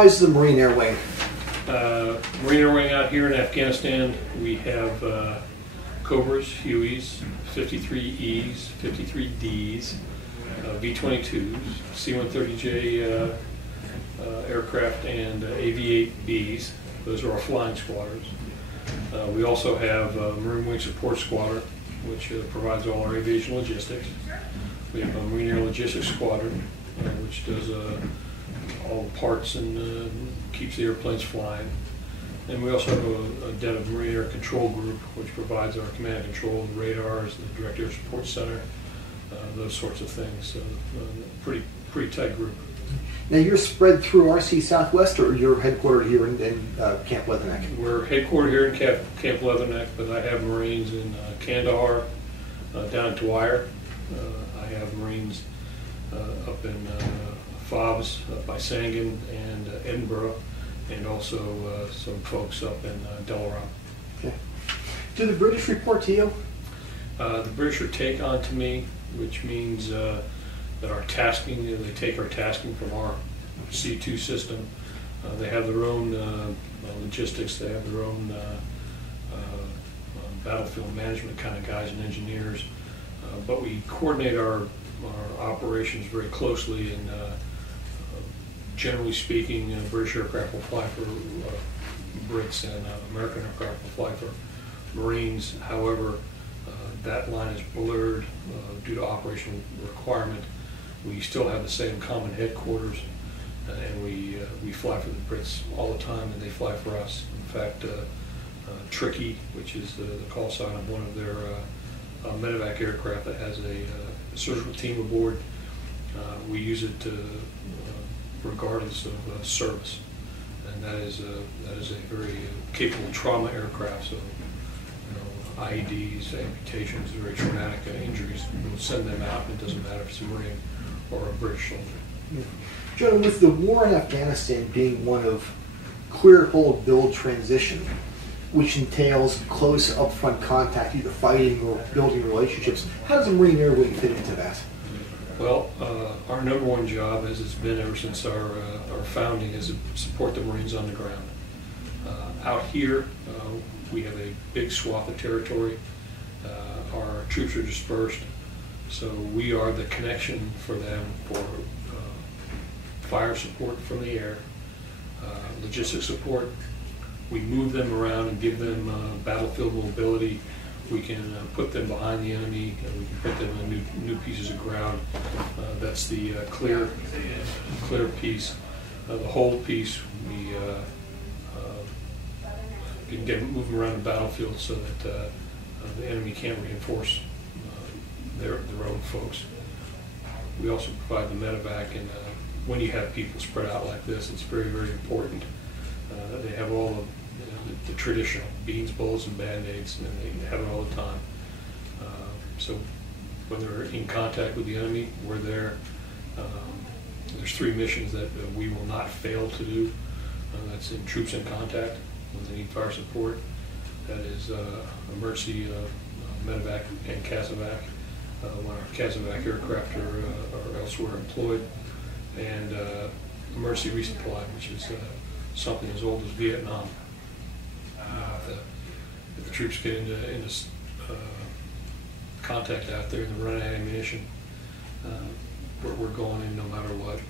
comprises the Marine Air Wing? Marine Air Wing out here in Afghanistan, we have Cobras, Hueys, 53Es, 53Ds, V-22s, C-130J aircraft, and AV-8Bs. Those are our flying squadrons. We also have Marine Wing Support Squadron, which provides all our aviation logistics. We have a Marine Air Logistics Squadron, which does all the parts and keeps the airplanes flying. And we also have a den of Marine Air Control Group, which provides our command and control, the radars, the Direct Air Support Center, those sorts of things. So pretty tight group. Now you're spread through RC Southwest, or you're headquartered here in Camp Leatherneck? We're headquartered here in Camp Leatherneck, but I have Marines in Kandahar, down in Dwyer. I have Marines up in Fobbs, by Sangan, and Edinburgh, and also some folks up in Delaware. Okay. Do the British report to you? The British are take on to me, which means that our tasking, they take our tasking from our C2 system. They have their own logistics, they have their own battlefield management kind of guys and engineers, but we coordinate our operations very closely, and generally speaking, British aircraft will fly for Brits, and American aircraft will fly for Marines. However, that line is blurred due to operational requirement. We still have the same common headquarters, and we fly for the Brits all the time, and they fly for us. In fact, Tricky, which is the call sign of one of their medevac aircraft that has a surgical team aboard, we use it regardless of service, and that is a very capable trauma aircraft. So, IEDs, amputations, very traumatic injuries, we'll send them out. It doesn't matter if it's a Marine or a British soldier. Yeah. John, with the war in Afghanistan being one of clear hold build transition, which entails close upfront contact, either fighting or building relationships, how does the Marine Air Wing fit into that? Well, our number one job, as it's been ever since our founding, is to support the Marines on the ground. Out here, we have a big swath of territory. Our troops are dispersed, so we are the connection for them for fire support from the air, logistics support. We move them around and give them battlefield mobility. We can put them behind the enemy, and we can put them on new pieces of ground. That's the clear piece. The hold piece, we can move them around the battlefield so that the enemy can't reinforce their own folks. We also provide the medevac, and when you have people spread out like this, it's very, very important. They have all of the traditional beans, bullets, and Band-Aids, and they have it all the time. So when they're in contact with the enemy, we're there. There's 3 missions that we will not fail to do. That's in troops in contact when they need fire support. That is emergency medevac and CASEVAC when our CASEVAC aircraft are elsewhere employed, and emergency resupply, which is something as old as Vietnam. If the troops get into contact out there and they're running out of ammunition, we're going in no matter what.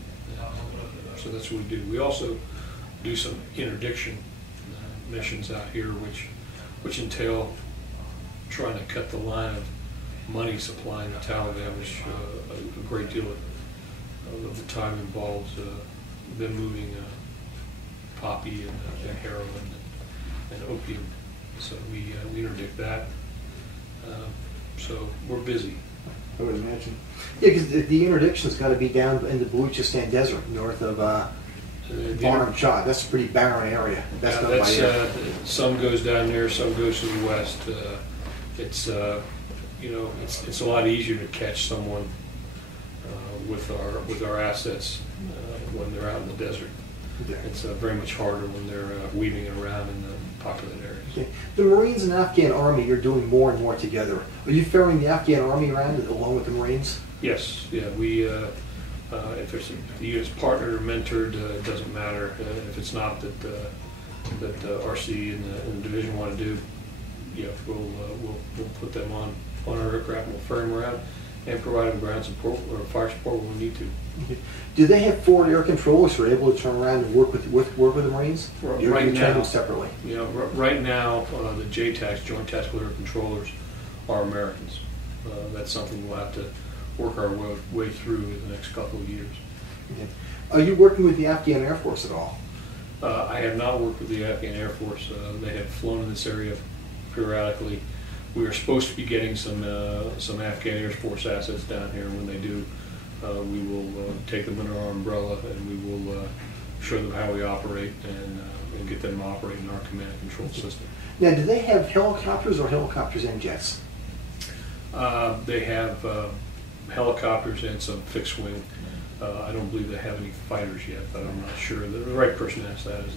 So that's what we do. We also do some interdiction missions out here, which entail trying to cut the line of money supplying the Taliban, which a great deal of the time involves them moving poppy and heroin and opium. So we interdict that. So we're busy. I would imagine. Yeah, because the interdiction's got to be down in the Baluchistan desert, north of Barnum Shah. That's a pretty barren area. That's some goes down there, some goes to the west. It's it's a lot easier to catch someone with our assets when they're out in the desert. Yeah. It's very much harder when they're weaving around in the populated areas. Okay. The Marines and Afghan Army, you're doing more and more together. Are you ferrying the Afghan Army around along with the Marines? Yes. Yeah. We If the unit's partnered or mentored, it doesn't matter. If it's not that RC and the division want to do, yeah, we'll put them on our aircraft and we'll ferry them around and provide them ground support or fire support when we need to. Okay. Do they have forward air controllers who are able to turn around and work with the Marines? Right now, them separately. You know, right now, the JTACs, Joint Tactical Air Controllers, are Americans. That's something we'll have to work our way through in the next couple of years. Okay. Are you working with the Afghan Air Force at all? I have not worked with the Afghan Air Force. They have flown in this area periodically. We are supposed to be getting some Afghan Air Force assets down here, and when they do, we will take them under our umbrella and we will show them how we operate and get them operating our command and control system. Now, do they have helicopters or helicopters and jets? They have helicopters and some fixed wing. I don't believe they have any fighters yet, but I'm not sure. The right person to ask that is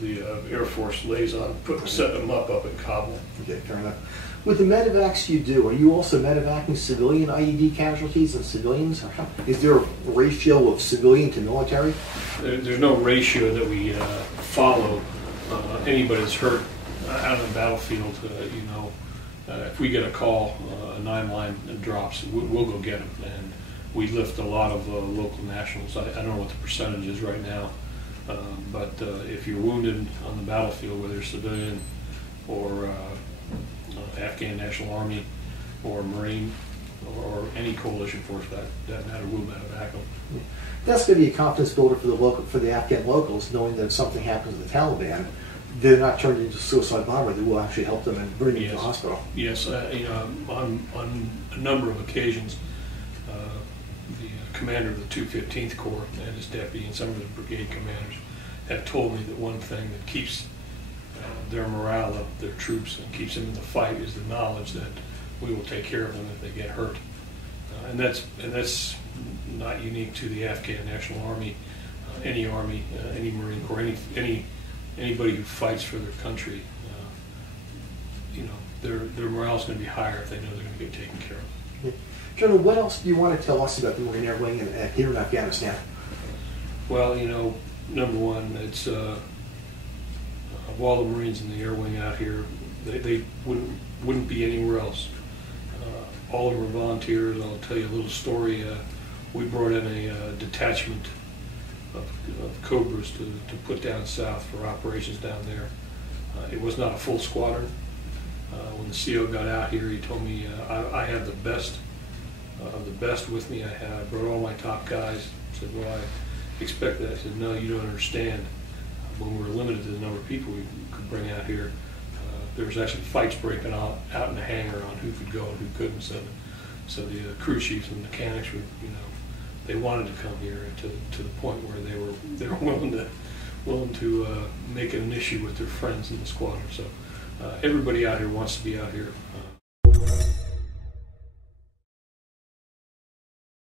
the Air Force liaison setting them up in Kabul. Okay, fair enough. With the medevacs you do, are you also medevacing civilian IED casualties and civilians? Or is there a ratio of civilian to military? There's no ratio that we follow. Anybody that's hurt out on the battlefield, if we get a call, a 9-line drops, we'll go get them. And we lift a lot of local nationals. I don't know what the percentage is right now, but if you're wounded on the battlefield, whether you're civilian or Afghan National Army or Marine or any coalition force, that matter, will medevac them. That's going to be a confidence builder for the Afghan locals, knowing that if something happens to the Taliban, they're not turned into a suicide bomber. They will actually help them and bring them to the hospital. Yes, on a number of occasions, the commander of the 215th Corps and his deputy and some of the brigade commanders have told me that one thing that keeps their morale up, their troops, and keeps them in the fight is the knowledge that we will take care of them if they get hurt. And that's not unique to the Afghan National Army, any Marine Corps, anybody who fights for their country. Their morale is going to be higher if they know they're going to get taken care of. Okay. General, what else do you want to tell us about the Marine Air Wing here in Afghanistan? Well, number one, it's of all the Marines in the Air Wing out here, they wouldn't be anywhere else. All of them are volunteers. I'll tell you a little story. We brought in a detachment of Cobras to put down south for operations down there. It was not a full squadron. When the CO got out here, he told me I had the best of the best with me. I brought all my top guys. I said, well, I expect that. I said, no, you don't understand. When we were limited to the number of people we could bring out here, there was actually fights breaking out in the hangar on who could go and who couldn't. So the crew chiefs and mechanics would, they wanted to come here to the point where they were willing to make it an issue with their friends in the squadron. So everybody out here wants to be out here.